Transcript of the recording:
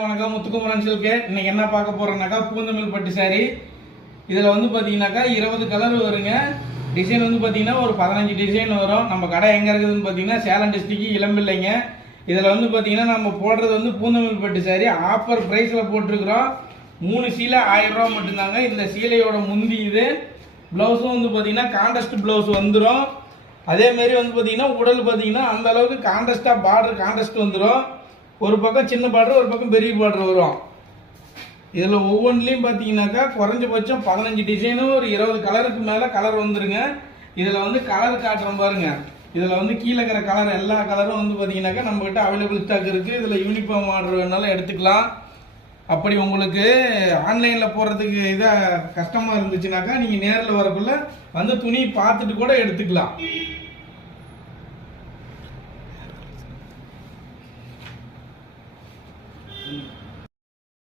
வணக்கம், முத்துக்குமரன் சில்க்கு. இன்னைக்கு என்ன பார்க்க போறோம்னாக்கா பூந்தமிழ் பட்டு சாரி. இதுல வந்து பாத்தீங்கன்னாக்கா 20 கலர் வருங்க. டிசைன் வந்து பாத்தீங்கன்னா ஒரு 15 டிசைன் வரும். நம்ம கடை எங்க இருக்குதுன்னு பாத்தீங்கன்னா சேலம் டிஸ்ட்ரிக்ட் இளம்பிள்ளைங்க. இதுல வந்து பாத்தீங்கன்னா நம்ம போடுறது வந்து பூந்தமிழ் பட்டு சாரி ஆஃபர் பிரைஸ்ல போட்டிருக்கிறோம். 3 சீலை 1000 ரூபா மட்டும்தாங்க. இந்த சீலையோட முந்தி இது பிளவுஸும் வந்து பாத்தீங்கன்னா கான்ட்ராஸ்ட் பிளவுஸ் வந்துடும். அதே மாதிரி வந்து பாத்தீங்கன்னா உடல் பாத்தீங்கன்னா அந்த அளவுக்கு கான்ட்ராஸ்டா பார்டர் கான்ட்ராஸ்ட் வந்துடும். ஒரு பக்கம் சின்ன பார்டர், ஒரு பக்கம் பெரிய பார்டர் வரும். இதில் ஒவ்வொன்றிலையும் பார்த்தீங்கன்னாக்கா குறைஞ்சபட்சம் 15 டிசைனும் ஒரு 20 கலருக்கு மேலே கலர் வந்துருங்க. இதில் வந்து கலர் காட்டுறோம் பாருங்க. இதில் வந்து கீழே இருக்கிற கலர் எல்லா கலரும் வந்து பார்த்தீங்கன்னாக்கா நம்மகிட்ட அவைலபிள் ஸ்டாக் இருக்குது. இதில் யூனிஃபார்ம் ஆர்டர் வேணாலும் எடுத்துக்கலாம். அப்படி உங்களுக்கு ஆன்லைனில் போடுறதுக்கு இதாக கஷ்டமாக இருந்துச்சுனாக்கா நீங்கள் நேரில் வரக்குள்ள வந்து துணி பார்த்துட்டு கூட எடுத்துக்கலாம்.